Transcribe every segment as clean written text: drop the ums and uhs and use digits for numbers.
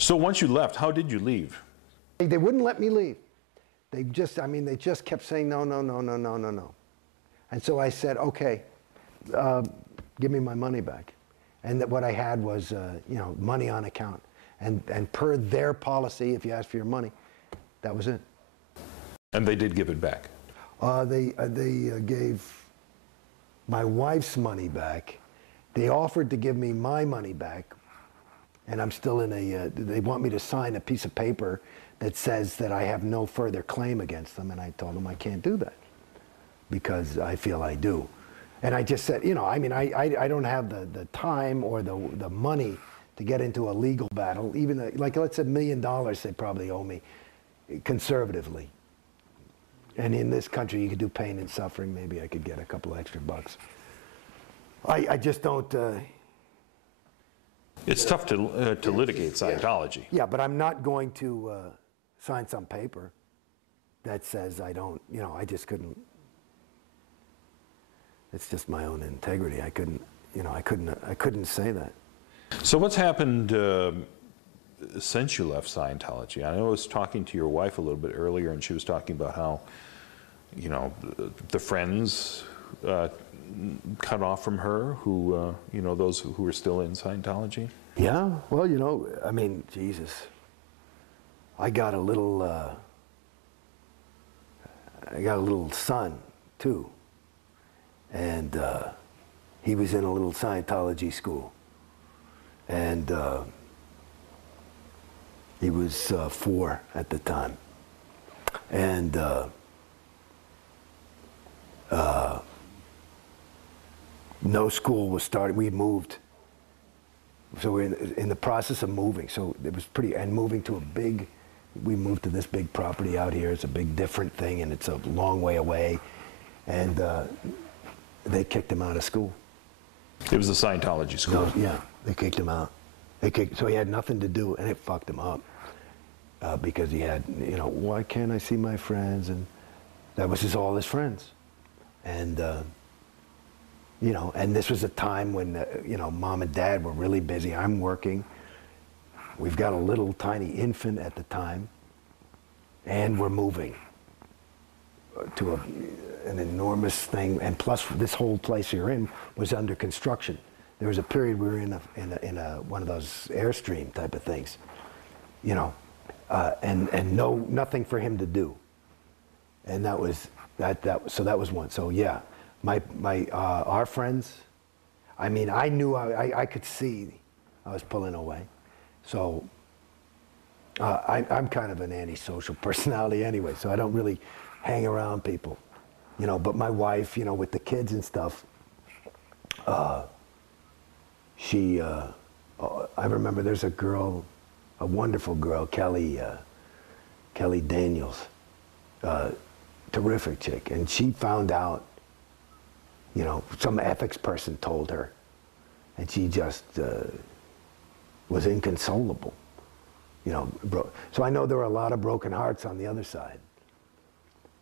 So once you left, how did you leave? They wouldn't let me leave. They just, I mean, they just kept saying no, no, no, no, no, no, no. And so I said, okay, give me my money back. And that what I had was, you know, money on account. And per their policy, if you asked for your money, that was it. And they did give it back? They gave my wife's money back. They offered to give me my money back. And I'm still in a, they want me to sign a piece of paper that says that I have no further claim against them. And I told them I can't do that because I feel I do. And I just said, you know, I mean, I don't have the time or the money to get into a legal battle. Even like, let's say $1 million they probably owe me conservatively. And in this country, you could do pain and suffering. Maybe I could get a couple extra bucks. I just don't. It's tough to litigate Scientology. Yeah, but I'm not going to sign some paper that says I don't, you know, I just couldn't. It's just my own integrity. I couldn't, you know, I couldn't say that. So what's happened since you left Scientology? I know I was talking to your wife a little bit earlier, and she was talking about how, you know, the friends cut off from her who, you know, those who were still in Scientology? Yeah, well, you know, I mean, Jesus, I got a little son, too. And he was in a little Scientology school. And he was 4 at the time. And no school was started. We moved. So we're in the process of moving. So it was pretty, and moving to a big, we moved to this big property out here. It's a big different thing, and it's a long way away. And they kicked him out of school. It was a Scientology school? No, yeah, they kicked him out. So he had nothing to do, and it fucked him up. Because he had, you know, why can't I see my friends? And that was all his friends. And, you know, and this was a time when, you know, Mom and Dad were really busy. I'm working. We've got a little tiny infant at the time. And we're moving to an enormous thing. And plus, this whole place you're in was under construction. There was a period we were in one of those Airstream type of things, you know, and nothing for him to do. And that was, so that was one. So yeah. Our friends, I mean, I knew I could see I was pulling away. So I'm kind of an antisocial personality anyway, so I don't really hang around people, you know. But my wife, you know, with the kids and stuff, she, I remember there's a girl, a wonderful girl, Kelly Daniels, terrific chick, and she found out, you know, some ethics person told her, and she just was inconsolable, you know. So I know there were a lot of broken hearts on the other side,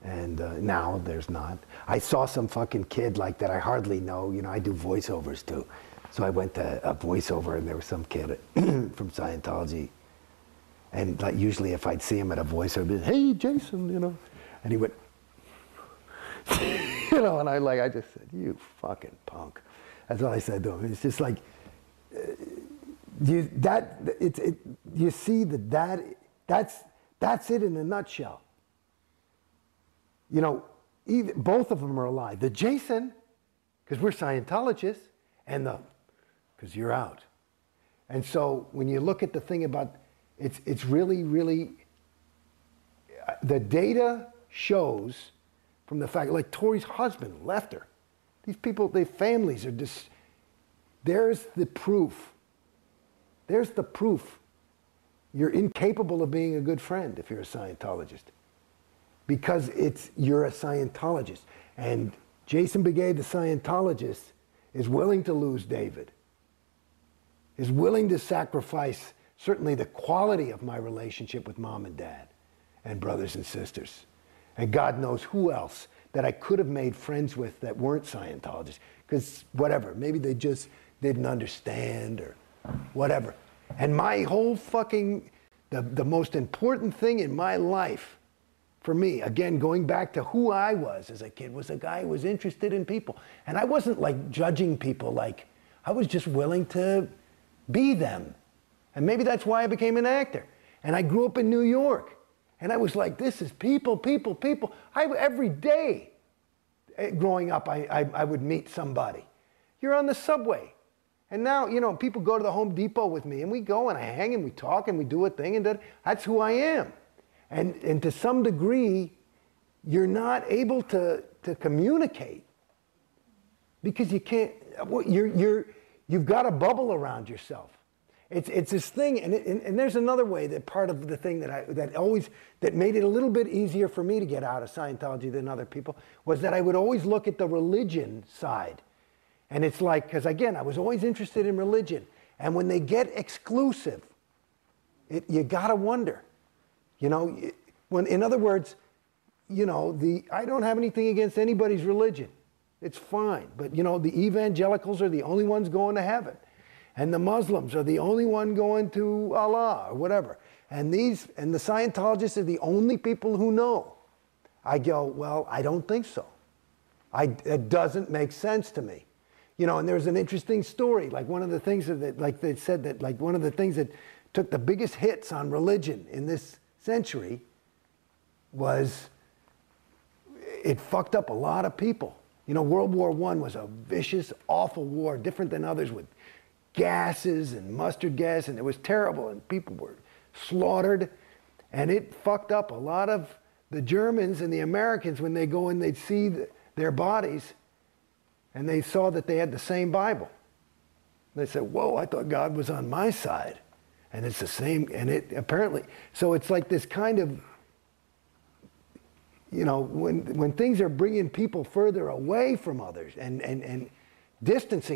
and now there's not. I saw some fucking kid like that I hardly know, you know, I do voiceovers too. So I went to a voiceover, and there was some kid from Scientology, and like usually if I'd see him at a voiceover, I'd be, hey, Jason, you know, and he went, you know, and I just said, you fucking punk. That's all I said to him. It's just like, you see that's it in a nutshell. You know, both of them are alive. The Jason, because we're Scientologists, and because you're out. And so when you look at the thing about, it's really, really, the data shows from the fact, like Tori's husband left her. These people, their families are just, there's the proof. There's the proof. You're incapable of being a good friend if you're a Scientologist. Because you're a Scientologist. And Jason Beghe, the Scientologist, is willing to lose David. Is willing to sacrifice certainly the quality of my relationship with Mom and Dad and brothers and sisters. And God knows who else that I could have made friends with that weren't Scientologists. Because whatever, maybe they just didn't understand or whatever. And my whole fucking, the most important thing in my life, for me, again, going back to who I was as a kid, was a guy who was interested in people. And I wasn't like judging people, like, I was just willing to be them. And maybe that's why I became an actor. And I grew up in New York. And I was like, this is people, people, people. Every day growing up, I would meet somebody. You're on the subway. And now, you know, people go to the Home Depot with me, and we go and I hang and we talk and we do a thing, and that's who I am. And to some degree, you're not able to communicate because you can't, you've got a bubble around yourself. It's this thing, and there's another way that part of the thing that made it a little bit easier for me to get out of Scientology than other people was that I would always look at the religion side. And it's like, because again, I was always interested in religion. And when they get exclusive, you gotta wonder, you know, in other words, you know, I don't have anything against anybody's religion. It's fine. But, you know, the evangelicals are the only ones going to heaven. And the Muslims are the only one going to Allah or whatever. And the Scientologists are the only people who know. I go, well, I don't think so. It doesn't make sense to me. You know, and there's an interesting story. Like one of the things that, like they said that, like one of the things that took the biggest hits on religion in this century was it fucked up a lot of people. You know, World War I was a vicious, awful war, different than others, with gases and mustard gas, and it was terrible, and people were slaughtered. And it fucked up a lot of the Germans and the Americans when they go and they'd see their bodies, and they saw that they had the same Bible. They said, whoa, I thought God was on my side. And it's the same, and it apparently, so it's like this kind of, you know, when things are bringing people further away from others and distancing